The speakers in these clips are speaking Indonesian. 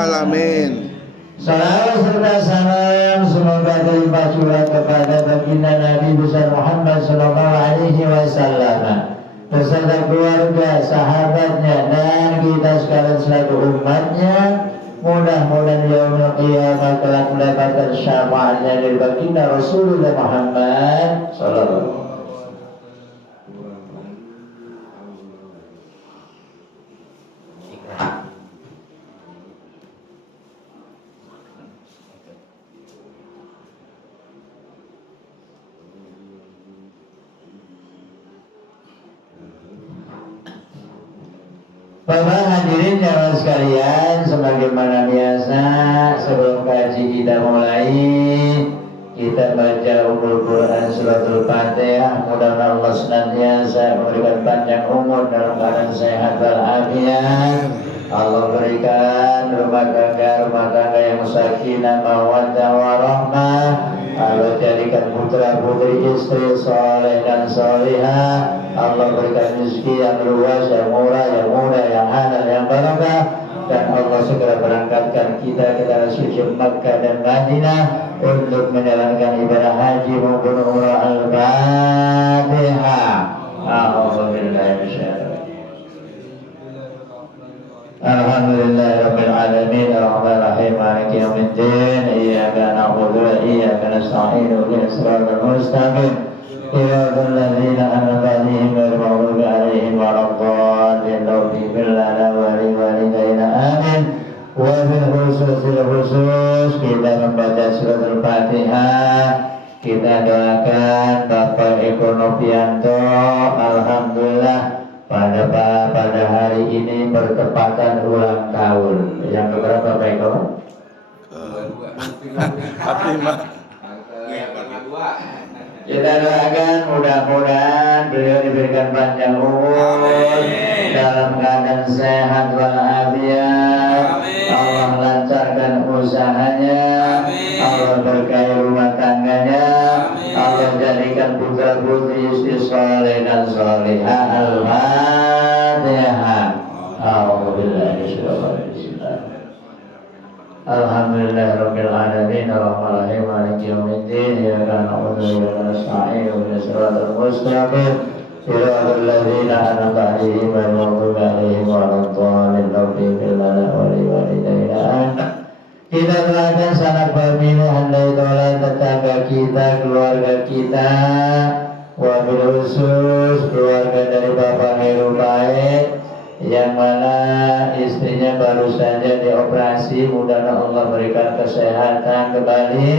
alamin. Salawat serta salam semoga terlimpah curah kepada baginda Nabi besar Muhammad sallallahu alaihi wasallam beserta keluarga, sahabatnya dan kita sekalian selaku umatnya. Mudah-mudahan yaumul qiyamah kelak mendapatkan syafaatnya dari baginda Rasulullah Muhammad sallallahu alaihi wasallam. Bapak hadirin jamaah sekalian, sebagaimana biasa sebelum kaji kita mulai, kita baca Ummul Quran Suratul Fatihah. Mudah-mudahan Allah senantiasa memberikan panjang umur dalam keadaan sehat walafiat. Allah berikan rumah tangga yang sakinah mawaddah warahmah. Allah jadikan putra putri istri soleh dan solihah. Allah berikan rezeki yang luas, yang murah, yang mudah, yang halal, yang barakah. Dan Allah segera berangkatkan kita ke tanah suci Makkah dan Madinah untuk menjalankan ibadah haji maupun umrah. Al-Fatihah. Alhamdulillahirabbil alamin arrahmanir rahim maliki yaumiddin iyyaka na'budu wa iyyaka nasta'in ihdinas siratal mustaqim siratal ladzina an'amta 'alaihim ghairil maghdubi 'alaihim waladdallin ighfir lana wa liwalidayna amin. Wa bil khusus kita membaca suratul Fatihah. Kita doakan Bapak Eko Novianto, alhamdulillah pada hari ini bertepatan ulang tahun. Yang keberapa Pak Eko? Kita doakan mudah-mudahan beliau diberikan panjang umur dalam keadaan sehat walafiat. Allah lancarkan usahanya, Allah berkahi rumah tangganya, Allah jadikan putra putri istri soleh dan solihah. Al-Fatihah. Alhamdulillahirabbil alamin arrahmanir rahim maliki yaumiddin iyyaka na'budu wa iyyaka nasta'in ihdinas siratal mustaqim siratal ladzina an'amta 'alaihim ghairil maghdubi 'alaihim waladdallin ighfir lana wa liwalidayna amin. Kita doakan sanak famili handai dolan tetangga kita, keluarga kita, wabil khusus keluarga dari Bapak Heru Baik yang mana istrinya baru saja dioperasi. Mudah-mudahan Allah berikan kesehatan kembali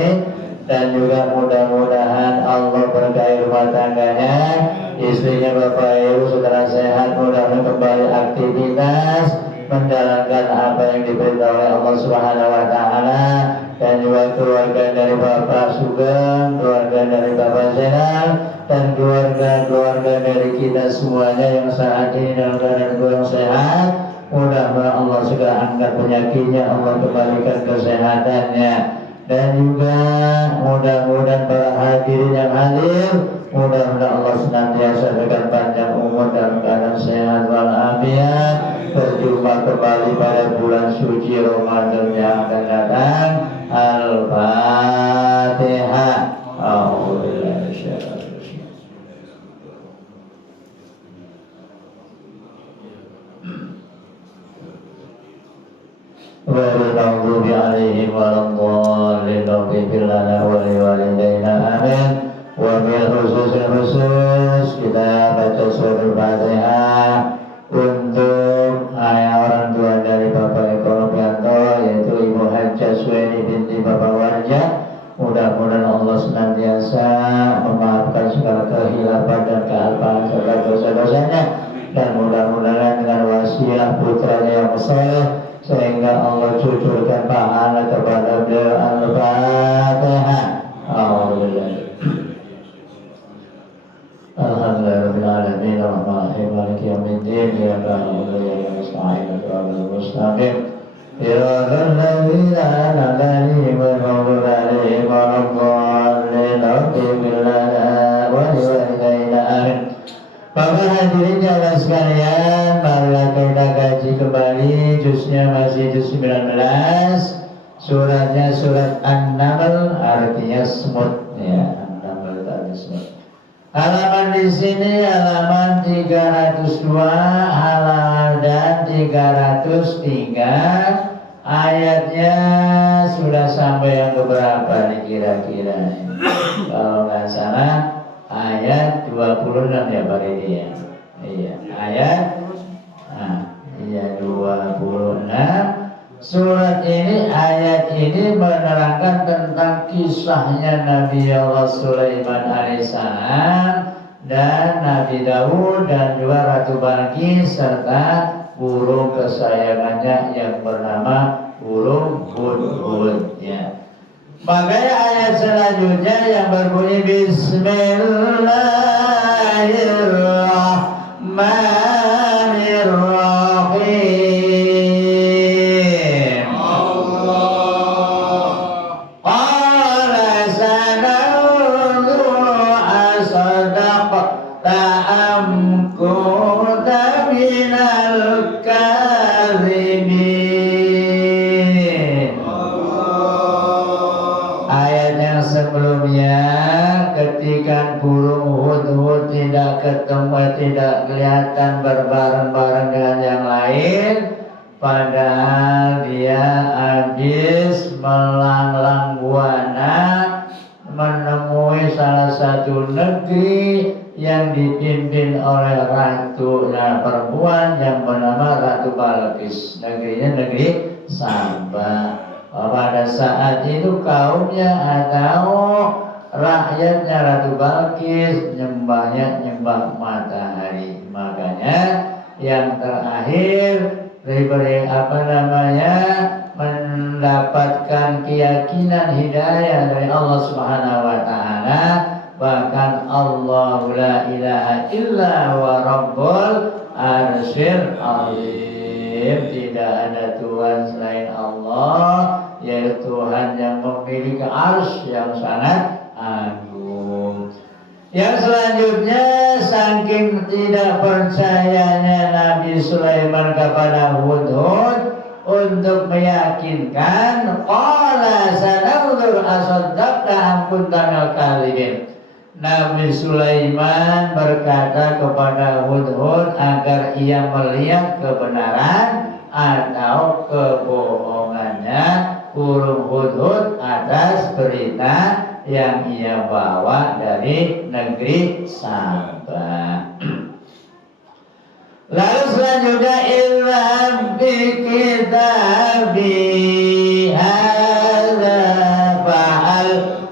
dan juga mudah-mudahan Allah berkahi rumah tangganya. Istrinya Bapak Heru setelah sehat mudah-mudahan kembali aktivitas menjalankan apa yang diperintah oleh Allah Subhanahu wa taala. Dan juga keluarga dari Bapak Sugeng, keluarga dari Bapak Zainal, dan keluarga-keluarga dari kita semuanya yang saat ini dalam keadaan kurang sehat. Mudah-mudahan Allah segera angkat penyakitnya, Allah kembalikan kesehatannya. Dan juga mudah-mudahan para hadirin yang hadir, mudah-mudahan Allah senantiasa berikan panjang umur dalam keadaan sehat walafiat. Berjumpa kembali pada bulan suci Ramadan yang akan datang. Al-Fatihah. Ghairil maghdubi 'alaihim waladdallin ighfir lana wa liwalidayna amin. Wa bil khusus kita baca surah Al-Fatihah untuk orang tua dari Bapak Eko Novianto, yaitu Ibu Hajjah Suweni binti Bapak Warja. Mudah-mudahan Allah senantiasa memaafkan segala kehilafan dan kealpaan serta dosa-dosanya, dan mudah-mudahan dengan wasiat putranya yang saleh sehingga Allah cucurkan pahala kepada beliau. Al-Fatihah. Alhamdulillahirabbil alamin arrahmanir rahim maliki yaumiddin iyyaka na'budu wa iyyaka nasta'in ihdinas mustaqim siratal ladzina an'amta 'alaihim ghairil maghdubi 'alaihim waladdallin ighfir lana wa liwalidayna amin. Bapak hadirin jamaah sekalian, marilah kita kaji kembali kembali, juznya masih juz 19, suratnya surat An-Naml, artinya semut ya. An-Naml itu artinya semut. Halaman di sini halaman 302, halaman dan 303. Ayatnya sudah sampai yang keberapa nih kira-kira? Kalau nggak salah ayat 26 ya Pak Ridi ya. Iya, ayat 26. Surat ini, ayat ini menerangkan tentang kisahnya Nabi Allah Sulaiman alaihissalam dan Nabi Daud dan juga Ratu Balqis serta burung kesayangannya yang bernama burung hudhud ya. Makanya ayat selanjutnya yang berbunyi Bismillahirrahmanirrahim. Qala sananzuru asadaqta am kunta minal kadhibin. Ayat yang sebelumnya ketika burung hudhud tidak ketemu, tidak kelihatan berbareng-bareng dengan yang lain, padahal dia habis melanglang buana menemui salah satu negeri yang dipimpin oleh ratu perempuan yang bernama Ratu Balqis. Negerinya negeri Saba. Pada saat itu kaumnya atau rakyatnya Ratu Balqis nyembah matahari. Makanya yang terakhir diberi mendapatkan keyakinan hidayah dari Allah Subhanahu wa taala. Bahkan Allahu la ilaha illa wa rabbul arsyil azim. Tidak ada Tuhan selain Allah, yaitu Tuhan yang memiliki arsy yang sangat agung. Yang selanjutnya, saking tidak percayanya Nabi Sulaiman kepada hudhud, untuk meyakinkan, qala sananzur asaddaqta am kunta minal kadhibin. Nabi Sulaiman berkata kepada hudhud agar ia melihat kebenaran atau kebohongannya burung hudhud atas berita yang ia bawa dari negeri Saba. Lalu selanjutnya ilham bi kitabi hadza fa'al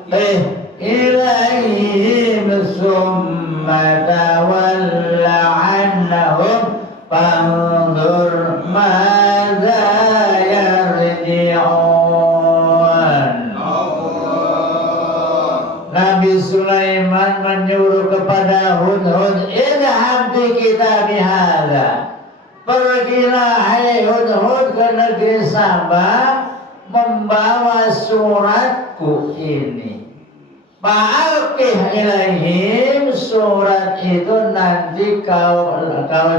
ilaihim summa tawalla annahum fanzur madza yarji'un. Nabi Sulaiman menyuruh kepada hudhud, idham bi kitabi hadza, pergilah hai hudhud ke negeri Saba membawa suratku ini. Fa'alqih ilaihim, surat itu nanti kau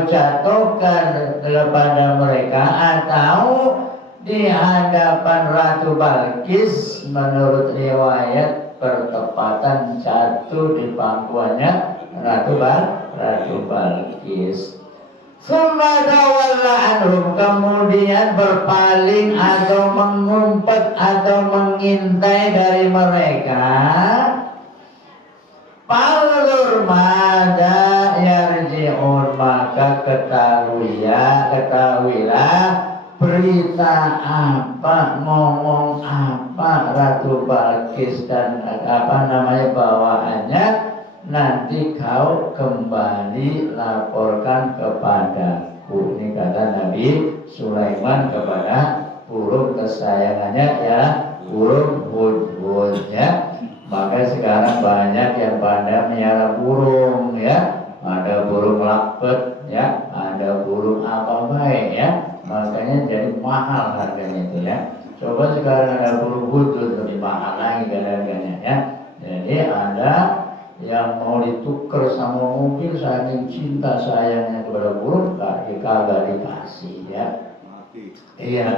jatuhkan kepada mereka atau di hadapan Ratu Balqis. Menurut riwayat bertepatan jatuh di pangkuannya Ratu Balqis. Kemudian berpaling atau mengumpet atau mengintai dari mereka. Falur mada yarji'un, maka ketahuilah berita apa, ngomong apa Ratu Balqis dan bawaannya, nanti kau kembali laporkan kepadaku. Ini kata Nabi Sulaiman kepada burung kesayangannya ya, burung hudhud ya. Maka sekarang banyak yang pada melihara burung ya, ada burung lakbet ya, ada burung apa baik ya, makanya jadi mahal harganya itu ya. Coba sekarang ada burung hudhud lebih mahal lagi harganya ya. Jadi ada yang mau ditukar sama mobil saking cinta sayangnya kepada burung, kagak dikasih ya. Iya,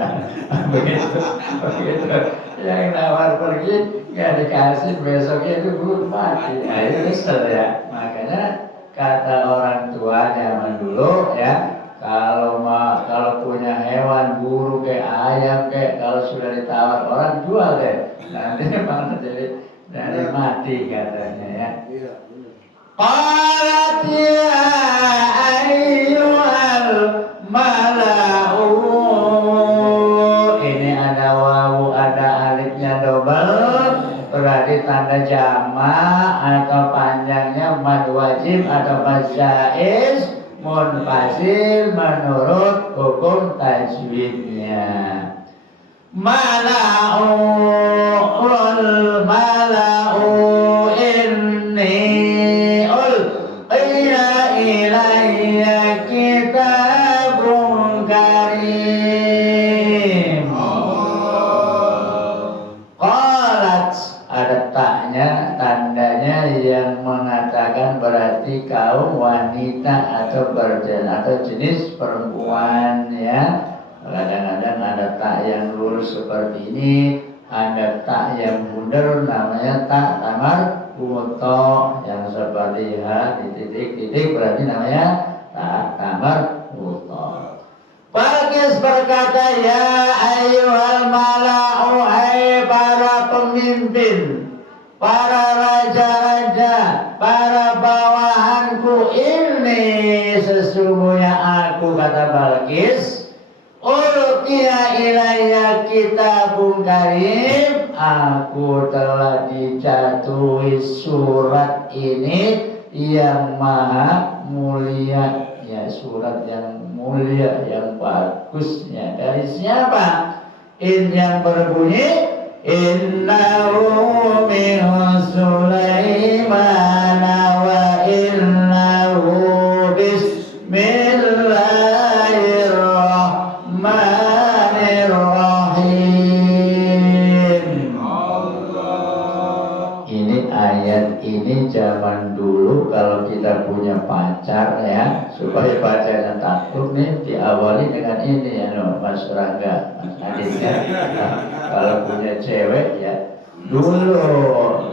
begitu, begitu. Yang nawar pergi nggak dikasih, besoknya itu burung mati. Nah, itu kesel ya. Makanya kata orang tua zaman dulu ya, kalau punya hewan burung kayak ayam kayak, kalau sudah ditawar orang jual deh. Nanti malah jadi mati katanya ya. Qalat ya ayyuhal mala'u. Ini ada wawu, ada alifnya double, berarti tanda jamak atau panjangnya mad wajib atau mad jaiz munfasil menurut hukum tajwidnya. Mala'u inni ulqiya ilayya kitabun karim. Qalat, ada taknya, tandanya yang mengatakan berarti kaum wanita atau jenis perempuan ya. Kadang-kadang ada tak yang lurus seperti ini, ada tak yang bundar namanya tak tamar buto, yang seperti di titik-titik berarti namanya tak tamar buto. Balqis berkata, ya ayyuhal mala'u, hai para pemimpin, para raja-raja, para bawahanku, ini sesungguhnya aku, kata Balqis, ulqiya ilayya kitabun karim, aku telah dijatuhi surat ini yang maha mulia, ya surat yang mulia, yang bagusnya. Dari siapa? Yang berbunyi innahu min Sulaiman wa innahu bismillahirrahmanirrahim. Ini ayat ini zaman dulu kalau kita punya pacar ya, supaya pacarnya takut nih, diawali dengan ini ya, Mas Rangga, Mas Adit ya. Nah, kalau punya cewek ya dulu,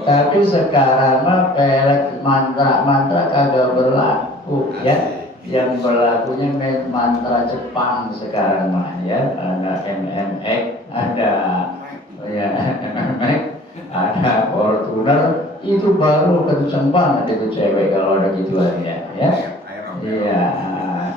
tapi sekarang mah pelet mantra-mantra kagak berlaku ya. Yang berlakunya mantra Jepang sekarang mah ya, ada MMX, ada ya MMX, ada Fortuner, itu baru kenceng banget itu cewek kalau ada gituan ya. Iya,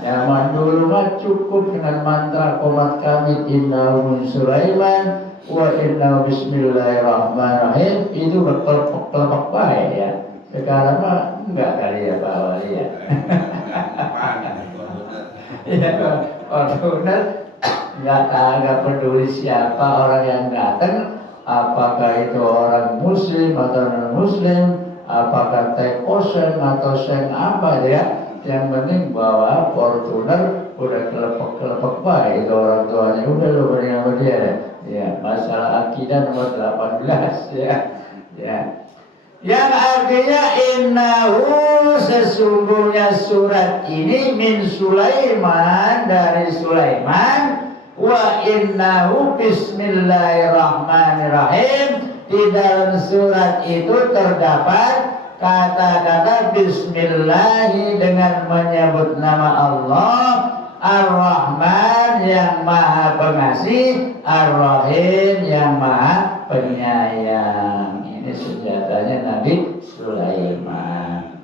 zaman dulu mah cukup dengan mantra qomat kami innahu min Sulaiman wa innahu bismillahirrahmanirrahim, itu berkelepek baik ya. Sekarang mah enggak kali ya Pak Wali ya. Ya, Fortuner nggak peduli siapa orang yang datang, apakah itu orang muslim atau non muslim, apakah take ocean atau seng apa ya, yang penting bawa Fortuner udah kelepek baik itu orang tuanya, udah lo beri sama dia ya. Masalah akidah nomor 18 ya. Yang artinya innahu, sesungguhnya surat ini min Sulaiman, dari Sulaiman, wa innahu bismillahirrahmanirrahim, di dalam surat itu terdapat kata-kata bismillahi dengan menyebut nama Allah, Ar-Rahman yang maha pengasih, Ar-Rahim yang maha penyayang. Ini senjatanya Nabi Sulaiman.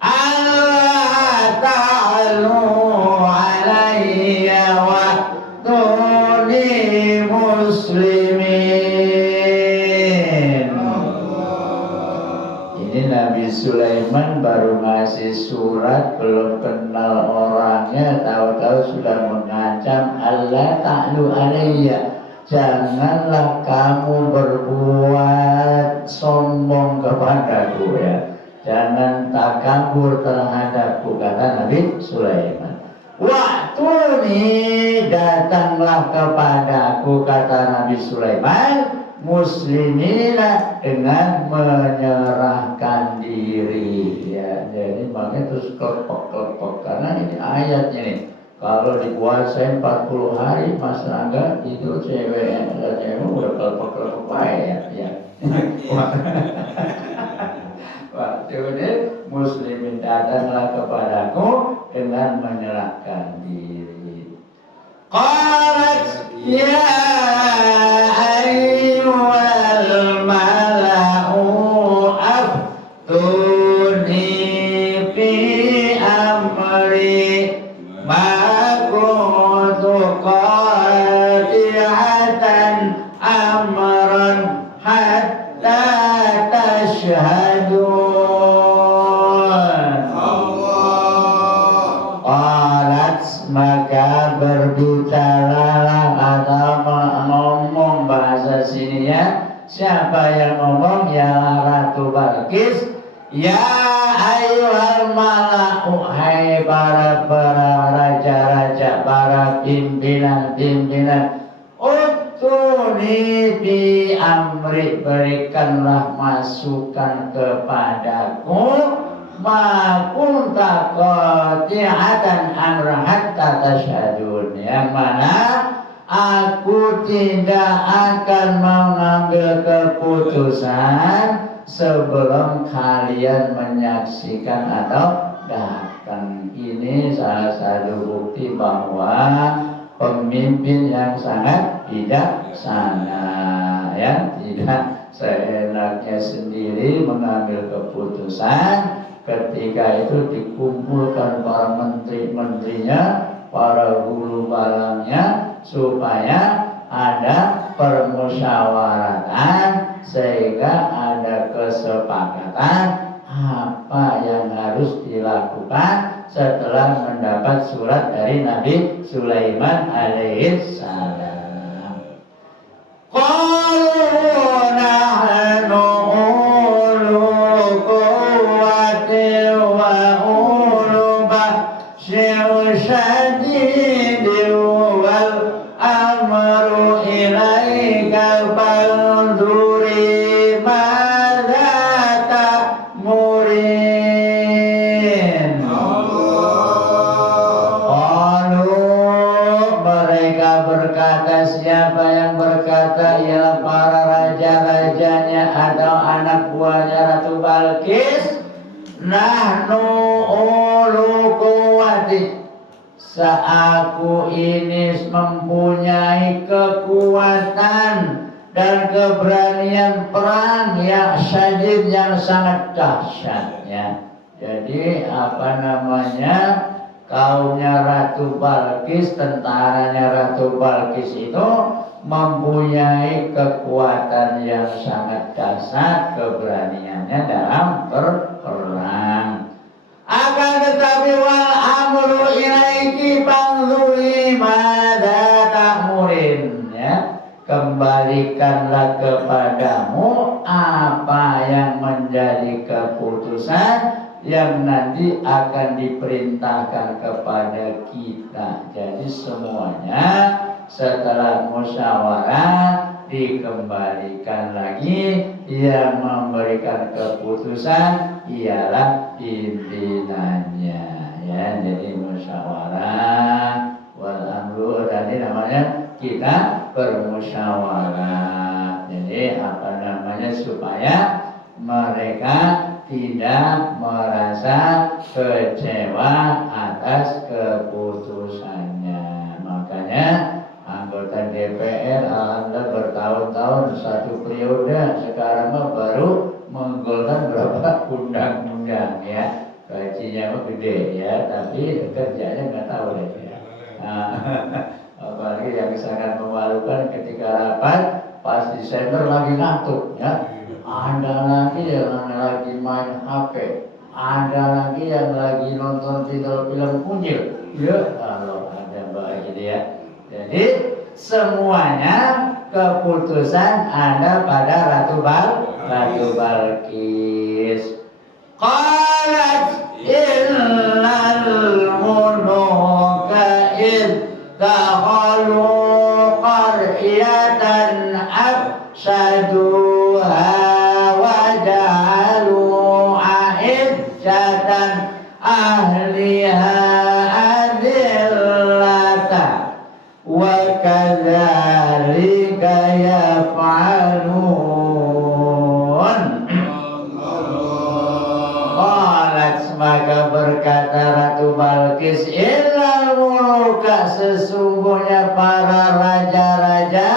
Allah ta'alu alayya wa tuni muslimin. Ini Nabi Sulaiman baru ngasih surat, belum kenal orangnya, tahu-tahu sudah mengancam, Allah ta'alu alayya, janganlah kamu berbuat sombong kepadaku ya, jangan takabur terhadapku, kata Nabi Sulaiman. Waktu ini datanglah kepadaku, kata Nabi Sulaiman, muslimina, dengan menyerahkan diri ya. Jadi makanya terus kelepek karena ini ayatnya nih, Kalau dikuasain 40 hari Mas Rangga itu cewek udah kelepek-kelepek baik ya. Waktu ini muslimin datanglah kepadaku dengan menyerahkan diri. Qalat ya ayyuhal mala'u aftuni fi amri ma kuntu qati'atan amran hatta tashhadun. Maka berbicaralah atau ngomong bahasa sini ya. Siapa yang ngomong? Ya Ratu Balqis. Ya ayyuhal mala'u, hai para raja-raja, para pimpinan-pimpinan. Utuni bi amri, berikanlah masukan kepadaku. Ma kunta qati'atan amra hatta tasyhadun, yang mana aku tidak akan mengambil keputusan sebelum kalian menyaksikan atau datang. Ini salah satu bukti bahwa pemimpin yang sangat bijaksana, ya, tidak seenaknya sendiri mengambil keputusan. Ketika itu dikumpulkan para menteri-menterinya, para guru balangnya, supaya ada permusyawaratan sehingga ada kesepakatan apa yang harus dilakukan setelah mendapat surat dari Nabi Sulaiman alaihissalam. Siapa yang berkata? Ya para raja-rajanya atau anak buahnya Ratu Balqis. Nahnu ulu quwwati, aku ini mempunyai kekuatan dan keberanian perang yang syadid, yang sangat dahsyatnya. Jadi kaumnya Ratu Balqis, tentaranya Ratu Balqis itu mempunyai kekuatan yang sangat dahsyat, keberaniannya dalam berperang. Akan tetapi wal amru ilaiki fanzuri madza ta'murin, ya, kembalikanlah kepadamu apa yang menjadi keputusan yang nanti akan diperintahkan kepada kita. Jadi semuanya setelah musyawarah dikembalikan lagi, yang memberikan keputusan ialah pimpinannya, ya. Jadi musyawarah wal amru, tadi namanya kita bermusyawarah. Jadi supaya mereka tidak merasa kecewa atas keputusannya. Makanya anggota DPR alhamdulillah bertahun-tahun satu periode, sekarang baru menggolkan berapa undang-undang, ya. Gajinya mah gede, ya, tapi kerjanya nggak tahu deh, ya. Apalagi yang sangat memalukan ketika rapat pas Desember lagi ngantuk, ya. Ada lagi yang lagi main HP, ada lagi yang lagi nonton film kunyil, ya. Kalau ada baik, ya. Jadi semuanya keputusan ada pada Ratu Balqis. Qalat innal muluka ittakhadhu qaryatan afsaduha wa ja'alu a'izzatan ahliha adillah wa kadzalika yaf'alun. Qalat, maka berkata Ratu Balqis, innal muluka, sesungguhnya para raja-raja,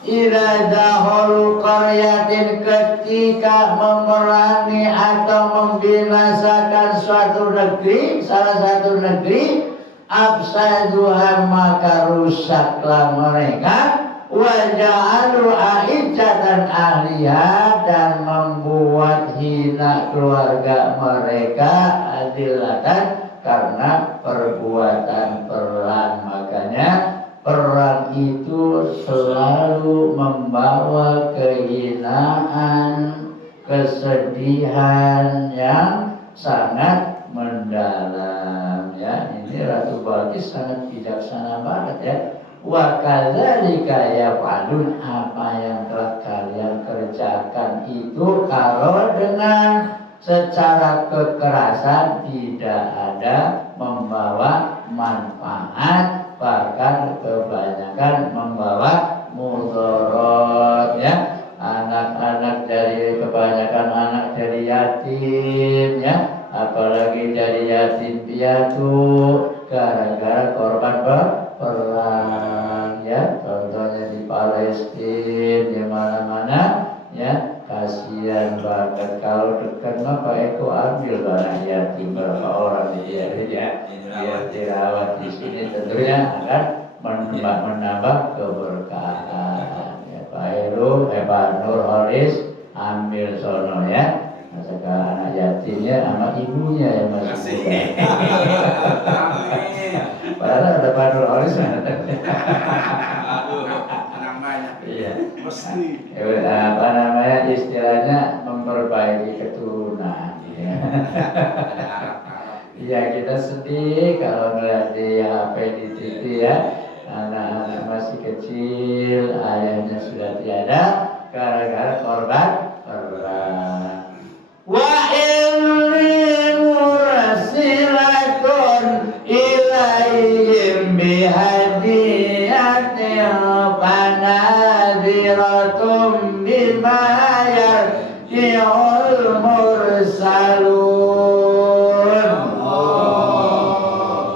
idza dahulu qaryatin, ketika memerangi atau membinasakan suatu negeri, salah satu negeri, afsaduha, maka rusaklah mereka, wa ja'alu a'izzatan ahliha, dan membuat hina keluarga mereka, adillatan, karena perbuatan perang. Makanya perang itu selalu membawa kehinaan, kesedihan yang sangat mendalam ya. Ini Ratu Balqis sangat bijaksana banget ya. Wa kadzalika yaf'alun, apa yang telah kalian kerjakan itu kalau dengan secara kekerasan tidak ada membawa manfaat, bahkan kebanyakan membawa mudarat ya. Anak-anak dari kebanyakan anak dari yatim ya, apalagi dari yatim piatu gara-gara korban perang ya. Contohnya di Palestina, di mana-mana ya, kasihan banget. Kalau dekat mah Pak Eko ambil barang yatim berapa orang dia dirawat di sini, tentunya akan menambah keberkahan ya. Pak Heru, Pak Nur Horis ambil sono ya, masakan anak yatimnya sama ibunya yang masih muda. Padahal ada Pak Nur Horis iya. Apa namanya, istilahnya memperbaiki keturunan ya. Iya, kita sedih kalau melihat di HP di TV ya, anak-anak masih kecil, ayahnya sudah tiada gara-gara korban perang. Wa inni mursilatun ilaihim bihadiyatin fanadhiratum bima yarji'ul mursalun.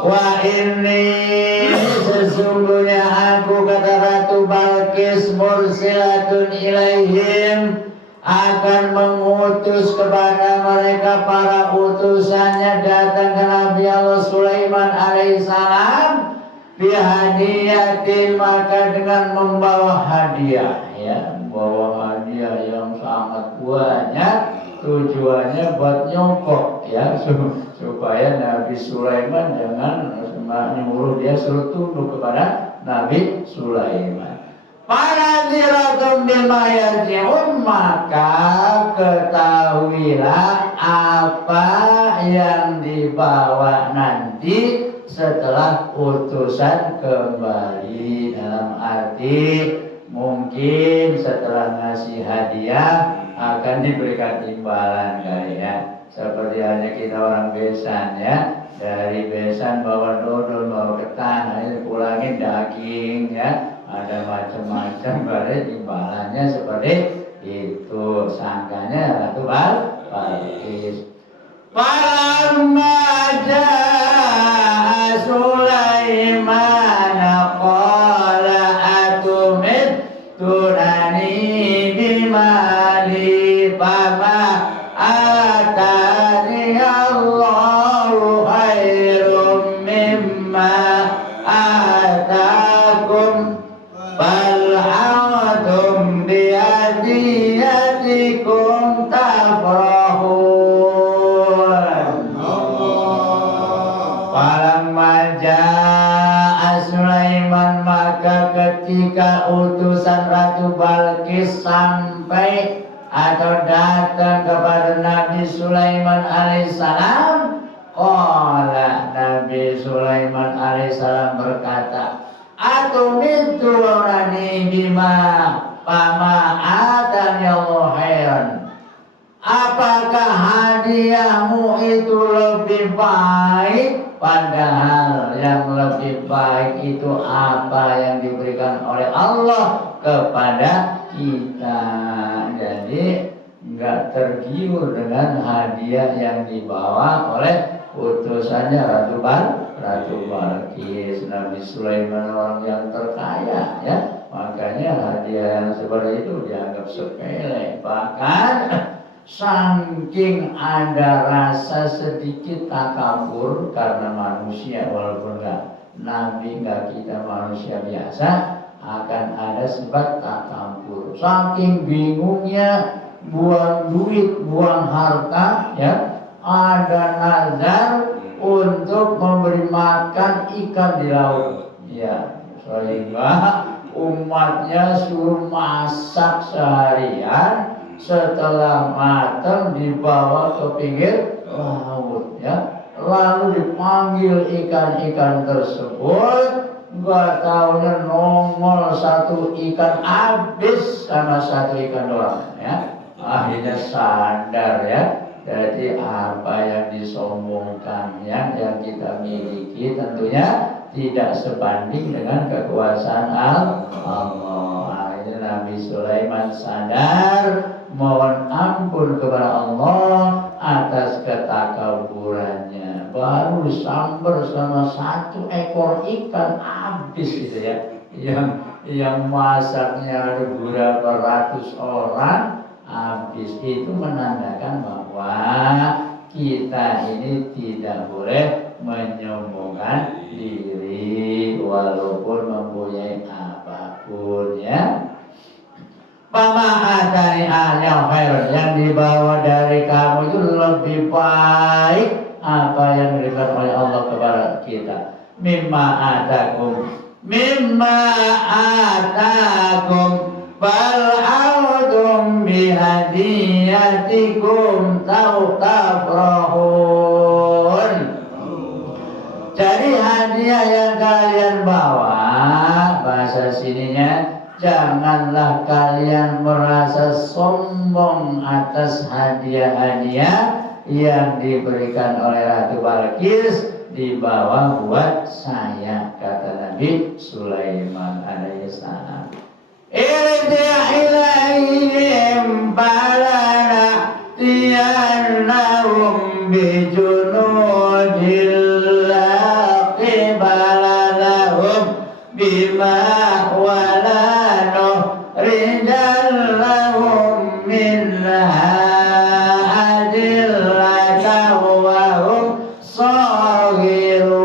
Wa inni, sesungguhnya aku, kata Ratu Balqis, mursilatun ilaihim, akan mengutus kepada mereka para utusannya datang ke Nabi Allah Sulaiman alaihissalam bihadiyatin, maka dengan membawa hadiah ya, membawa hadiah yang sangat banyak, tujuannya buat nyongkok ya, supaya Nabi Sulaiman jangan nyuruh dia suruh tunduk kepada Nabi Sulaiman. Para ziratum bima yarji'un, maka ketahuilah apa yang dibawa nanti setelah utusan kembali. Dalam arti mungkin setelah ngasih hadiah akan diberikan imbalan kali ya. Seperti halnya kita orang besan ya, dari besan bawa dodol, bawa ketan, ini pulangin daging ya, ada macam-macam, pada imbalannya seperti itu. Sangkanya Ratu Balqis. Falamma jaa Sulaiman qala atumittunani bimali fama atani Allahu khairum mimma atakum bal antum bihadiyatikum tafrahun. Falamma jaa Sulaiman, maka ketika utusan Ratu Balqis sampai atau datang kepada Nabi Sulaiman alaihissalam, qala, Nabi Sulaiman alaihissalam berkata, atumittunani bima fama atani Allah khairan, apakah hadiahmu itu lebih baik, padahal yang lebih lebih baik itu apa yang diberikan oleh Allah kepada kita. Jadi nggak tergiur dengan hadiah yang dibawa oleh utusannya Ratu Balqis. Nabi Sulaiman orang yang terkaya ya, makanya hadiah yang seperti itu dianggap sepele. Bahkan saking ada rasa sedikit takabur karena manusia, walaupun Nabi kita manusia biasa, akan ada sifat takabur. Saking bingungnya buang duit, buang harta ya, ada nazar untuk memberi makan ikan di laut ya, sehingga umatnya suruh masak seharian, setelah matang dibawa ke pinggir laut ya, lalu dipanggil ikan-ikan tersebut. Gak taunya nongol satu ikan, habis sama satu ikan doang ya. Akhirnya sadar ya, jadi apa yang disombongkan yang kita miliki tentunya tidak sebanding dengan kekuasaan Allah. Akhirnya Nabi Sulaiman sadar, mohon ampun kepada Allah atas ketakaburannya. Baru disambar sama satu ekor ikan, habis gitu ya. Yang masaknya ada beberapa ratus orang, habis. Itu menandakan bahwa kita ini tidak boleh menyombongkan diri walaupun mempunyai apapun ya. Pemahatani al khair, yang dibawa dari kamu itu lebih baik apa yang diberikan oleh Allah kepada kita. Mimma atakum bal autum bihadiyatikum tafrahun. Jadi hadiah yang kalian bawa, bahasa sininya, janganlah kalian merasa sombong atas hadiah-hadiah yang diberikan oleh Ratu Balqis, dibawa buat saya, kata Nabi Sulaiman alaihissalam. Irja' ilaihim falana'tiyannahum bijunudil la qibala lahum bima wala nuhrijal lahum minha adillatan wa hum saghirun.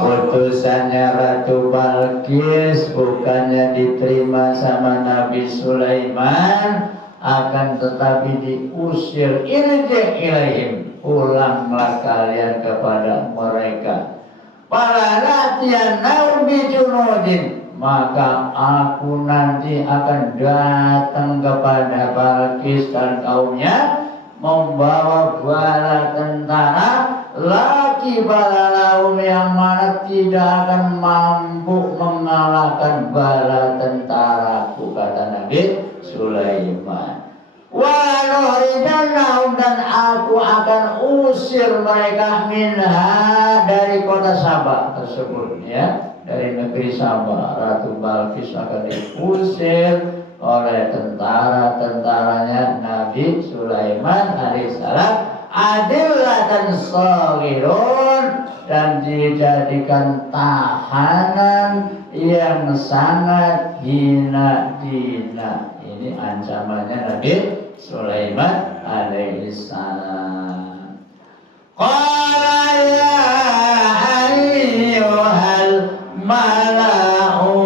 Utusannya Ratu Balqis bukannya diterima sama Nabi Sulaiman, akan tetapi diusir. Irji' ilaihim, pulanglah kalian kepada mereka. Falana'tiyannahum bijunudin, maka aku nanti akan datang kepada Balqis dan kaumnya membawa bala tentara, laki bala laum, yang mana tidak akan mampu mengalahkan bala tentaraku, kata Nabi Sulaiman. Wa nuhrijannahum, dan aku akan usir mereka minha, dari kota Sabah tersebut ya, dari negeri Sabah. Ratu Balqis akan diusir oleh tentara-tentaranya Nabi Sulaiman alaihissalam. Adillatan saghirun, dan dijadikan tahanan yang sangat hina-hina. Ini ancamannya Nabi Sulaiman alaihissalam. Qala ya ayyuhal mala'u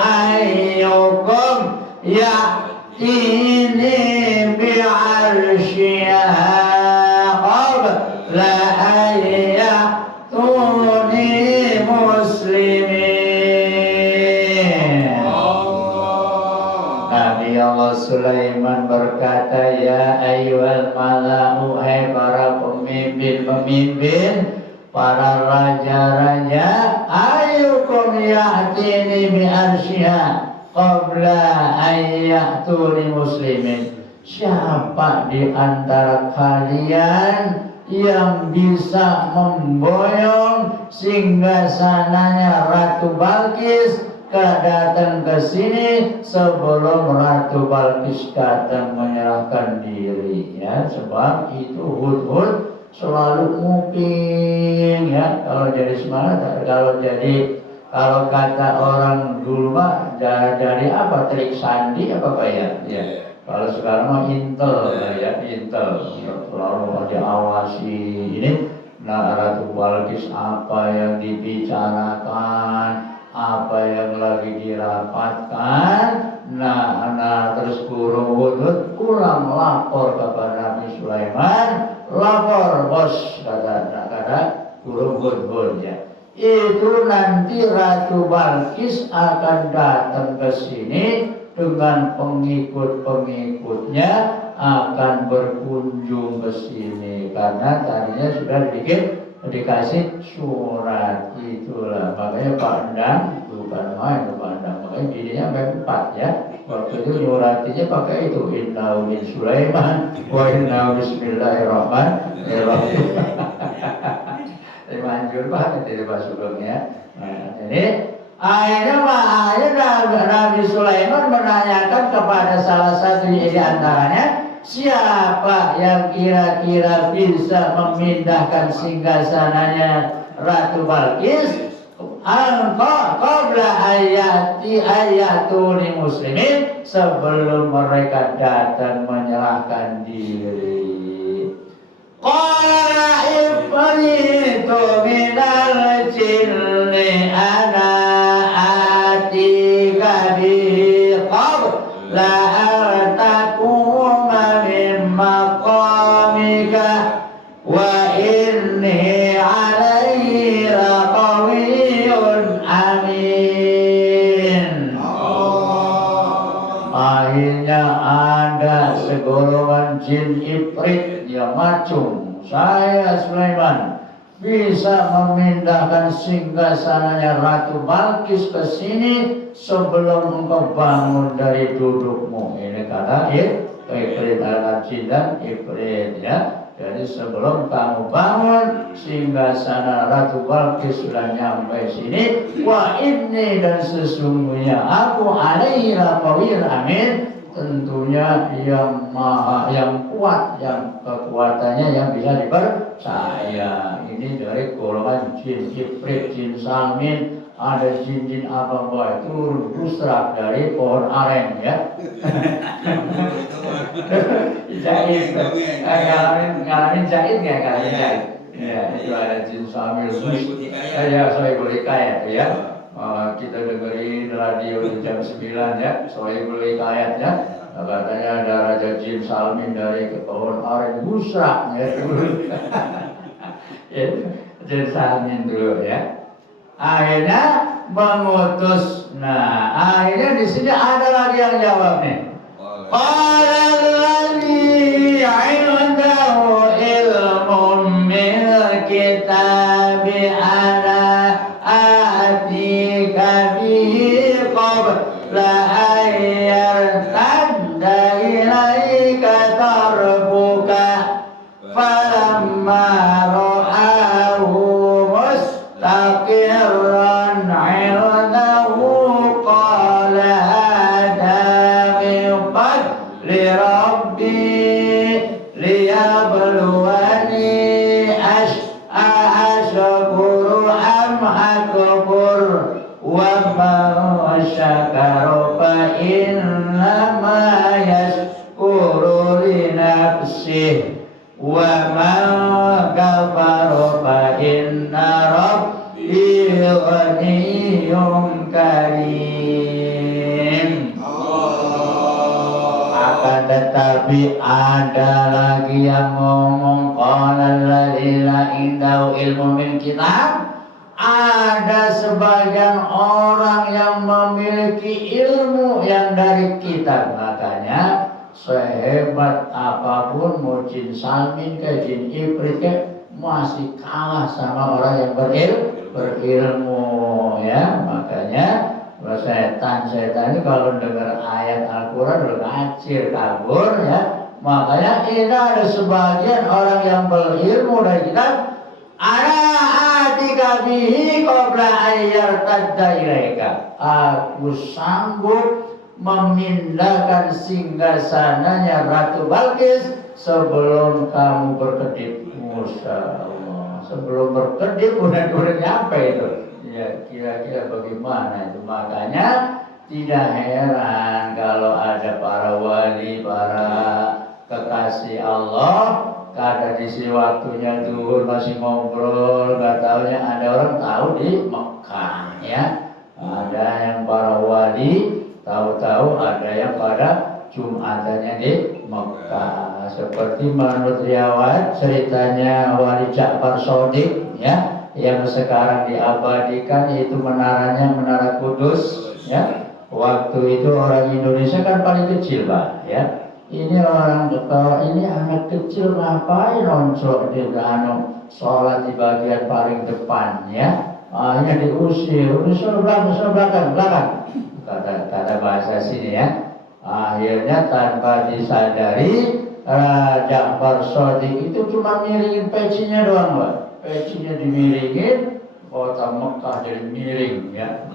ayyukum ya'tini bi'arsyiha qabla an ya'tuni muslimin. Nabi Allah Sulaiman berkata, ya ayyuhal mala'u, hai para pemimpin, para raja-raja, ayyukum ya'tini bi'arsyiha qabla an ya'tuni muslimin. Siapa di antara kalian yang bisa memboyong singgasananya Ratu Balkis datang ke sini sebelum Ratu Balkis datang menyerahkan diri, ya. Sebab itu Hudhud selalu nguping, ya. Kalau jadi semangat, kalau kata orang dulu mah dari apa, trik sandi apa kayak, ya. Kalau sekarang mah intel, ya, intel selalu diawasi ini. Nah, Ratu Balkis apa yang dibicarakan, apa yang lagi dirapatkan, nah terus burung Hudhud pulang lapor kepada Nabi Sulaiman, lapor bos, kata burung Hudhud, ya. Itu nanti Ratu Balkis akan datang ke sini dengan pengikut-pengikutnya akan berkunjung ke sini karena tadinya sudah dikasih surat. Itulah makanya Pak Endang bukan main, Pak Endang, makanya bininya mempat, ya. Waktu itu nyuratinya pakai itu, innahu min Sulaiman wa innahu bismillahirrahmanirrahim. Manjur banget itu Pak Sugeng, ya. Nah, jadi akhirnya Nabi Sulaiman menanyakan kepada salah satu di antaranya, siapa yang kira-kira bisa memindahkan singgasananya Ratu Balkis qabla ayatuni muslimin, sebelum mereka datang menyerahkan diri. Qala ifritu minal jinni ana atika bi qabla an taquma min maqamika wa inni alaihi laqawiyyun amin. Akhirnya ada segolongan jin ifrit yang macung, saya Sulaiman bisa memindahkan singgasananya Ratu Balkis ke sini sebelum engkau bangun dari dudukmu. Ini kata ifrit al-jin dan ifrit, ya. Jadi sebelum kamu bangun, singgasana Ratu Balkis sudah nyampe sini. Wa inni, dan sesungguhnya aku alaihi laqawiyyun amin, tentunya yang maha, yang kuat, yang kekuatannya yang bisa dipercaya. Ini dari golongan jin ifrit, jin salmin, ada jin-jin apa turun busrak dari pohon aren, ya. Jahit, ngalamin jahit nggak, ngalamin jahit? Ya, itu ada jin salmin, ya, Sohibul Hikayat, ya. Kita dengerin radio di jam 9, ya, Sohibul Hikayat, ya. Katanya ada raja jin salmin dari pohon aren busrak, ya. Jin salmin dulu, ya. Akhirnya mengutus. Nah, akhirnya di sini ada lagi yang jawab nih. Qala alladhi 'indahu ilmun min kitabi ana atika bihi qabla an yartadda ilaika tarfuka falamma ra'ahu mustaqirran 'indahu qala hadha min fadli rabbi liyabluwani ashkuru am akfur wa man syakara fa innama yashkuru li nafsihi wa man kafara fa inna rabbi ghaniyyun karim. Akan tetapi ada lagi yang ngomong, qala alladziina indahu ilmun min kitab, ada sebagian orang yang memiliki ilmu yang dari kitab. Makanya sehebat apapun mau jin salmin ke jin ifrit ke, masih kalah sama orang yang berilmu, ya. Makanya setan ini kalau dengar ayat Al-Quran udah ngacir kabur, ya. Makanya ini ada sebagian orang yang berilmu dari kita, ana atika bihi qabla ayyar tadda ilaika. Aku sanggup memindahkan singgasananya Ratu Balkis sebelum kamu berkedip. Masya Allah. Sebelum berkedip udah nyampe itu. Ya kira-kira bagaimana itu. Makanya tidak heran kalau ada para wali, para kekasih Allah, kada diisi waktunya zuhur masih ngobrol, nggak taunya ada orang tahu di Mekah ya. Ada yang para wali, tahu-tahu ada yang pada Jumatannya di Mekah. Seperti menurut riwayat ceritanya Wali Ja'far Shadiq ya, yang sekarang diabadikan itu menaranya Menara Kudus ya. Waktu itu orang Indonesia kan paling kecil Pak ya. Ini orang ini anak kecil ngapain nonjok di sholat di bagian paling depan ya. Akhirnya diusir, belakang. Kata bahasa sini ya. Akhirnya tanpa disadari Ja'far Shadiq itu cuma miringin pecinya doang Pak. Pecinya dimiringin, kota Mekah jadi miring ya.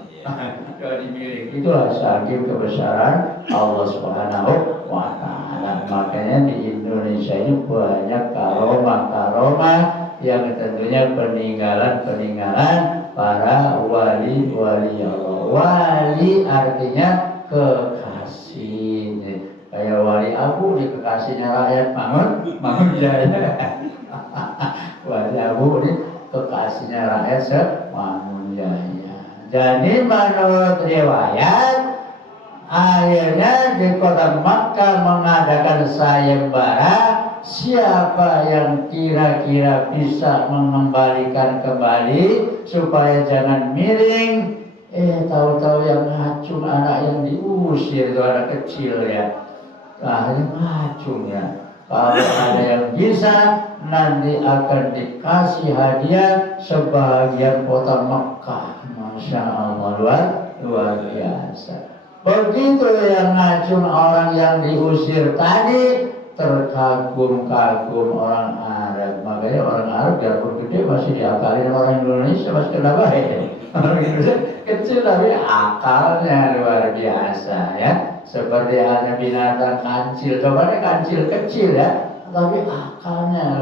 Jadi miring. Itulah saking kebesaran Allah Subhanahu wa Ta'ala. Makanya di Indonesia ini banyak karomah yang tentunya peninggalan para wali-wali Allah. Wali artinya kekasih. Kayak wali Abu di kekasihnya rakyat bangun jaya. Wali Abu di kekasihnya rakyat sebangun jaya. Jadi menurut riwayat akhirnya di kota Makkah mengadakan sayembara. Siapa yang kira-kira bisa mengembalikan kembali supaya jangan miring. Tahu-tahu yang ngacung anak yang diusir itu anak kecil ya. Akhirnya ngacung ya. Kalau ada yang bisa nanti akan dikasih hadiah sebagian kota Mekah. Masya Allah luar biasa. Begitu yang ngacung orang yang diusir tadi terkagum-kagum orang Arab. Makanya orang Arab biarpun gede masih diakalin orang Indonesia masih kena baik. Orang Indonesia kecil tapi akalnya luar biasa ya. Seperti hanya binatang kancil, coba deh kancil kecil ya, tapi akalnya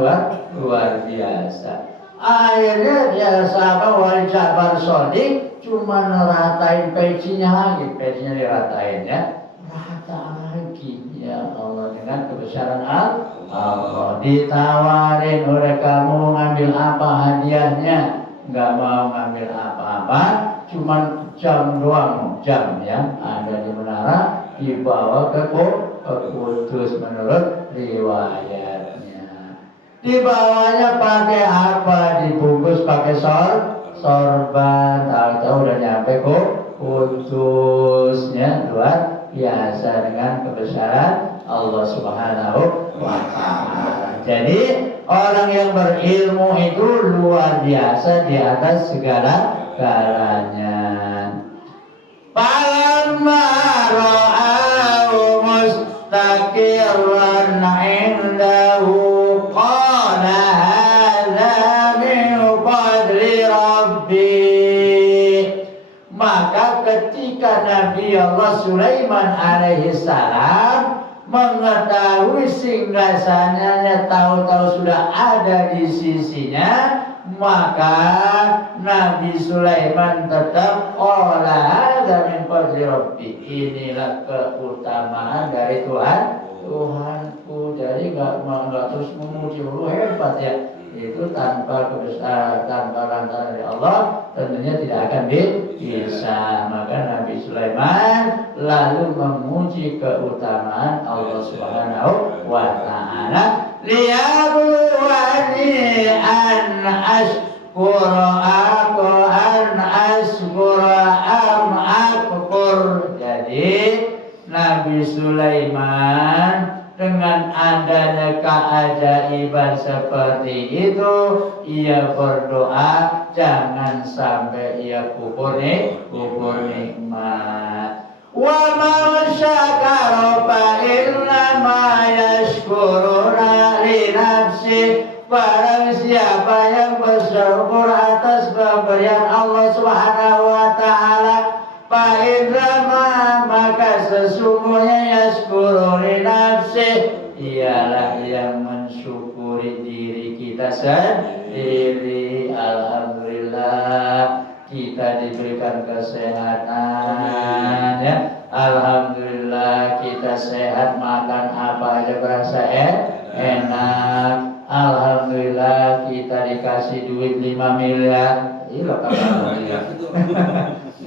luar biasa. Akhirnya ya sahabat Wali Ja'far Shadiq cuma ngeratain pecinya lagi, pecinya diratain ya, rata lagi ya Allah dengan kebesaran Allah. Ditawarin oleh kamu ngambil apa hadiahnya, nggak mau ngambil apa-apa, cuma jam doang, jam ya ada di menara dibawa ke Kudus menurut riwayatnya. Dibawanya pakai apa? Dibungkus pakai sorban. Tahu-tahu udah nyampe Kudus ya, luar biasa dengan kebesaran Allah Subhanahu wa Ta'ala. Jadi orang yang berilmu itu luar biasa di atas segala-galanya. Falamma ra'ahu mustaqirran 'indahu qala hadza min fadli rabbi. Maka ketika Nabi Allah Sulaiman alaihi salam mengetahui singgasananya tahu-tahu sudah ada di sisinya, maka Nabi Sulaiman tetap qala hadza min fadli rabbi. Inilah keutamaan dari Tuhanku. Jadi enggak terus memuji lu hebat ya. Itu tanpa kebesaran, tanpa lantaran dari Allah tentunya tidak akan bisa. Maka Nabi Sulaiman lalu memuji keutamaan Allah Subhanahu wa Ta'ala. Liyabluwani an ashkura am akfur. Jadi Nabi Sulaiman dengan adanya keajaiban seperti itu, ia berdoa jangan sampai ia kufur nikmat. Wa man syakara fa inna ma yashkuru bersyukur atas pemberian Allah Subhanahu wa taala. Fa inna maka sesungguhnya yashkuru li nafsi, ialah yang mensyukuri diri kita sendiri. Alhamdulillah kita diberikan kesehatan ya. Alhamdulillah kita sehat, makan apa aja berasa enak. Alhamdulillah kita dikasih duit 5 miliar. Iya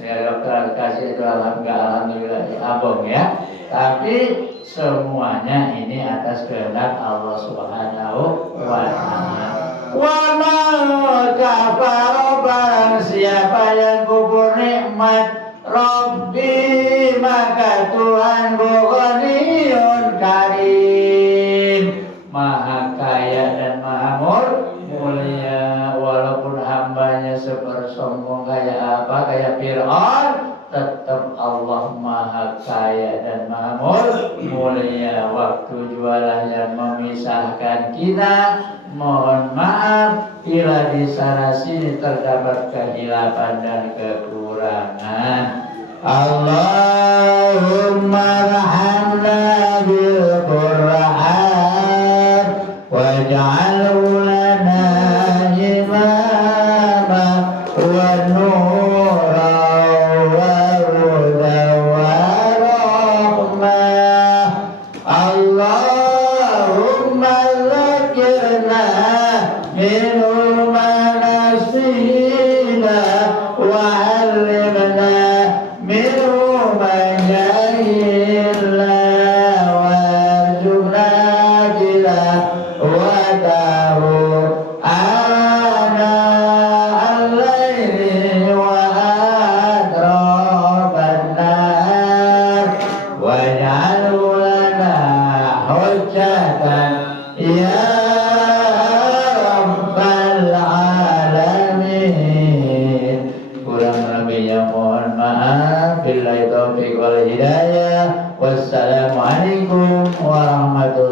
ya dokter kasih itu alhamdulillah ya, abang ya. Tapi semuanya ini atas kehendak Allah Subhanahu wa taala. Wa man kafara, barang siapa yang kufur nikmat Rabbi, maka Tuhan Ghaniyun Karim, maha kaya dan maha mulia. Walaupun hambanya sepersombong kayak apa, kayak Fir'aun, tetap Allah maha kaya dan maha mulia. Waktu jualan yang memisahkan kita, mohon maaf bila di sana sini terdapat kehilapan dan kekurangan. Allahumma rahamna bil Qur'an waj'alhu lana imama wa nura wa huda wa rahmah. Allahumma zakirna minhu ma nasina wa 'allimna minhu ma jahilna warzuqna tilawatahu ana al-laili wa atraban nahar waj'alhu lana hujjatan ya rabbal alamin. Kurang lebihnya mohon maaf. Billahi taufiq wal hidayah. Wassalamualaikum warahmatullahi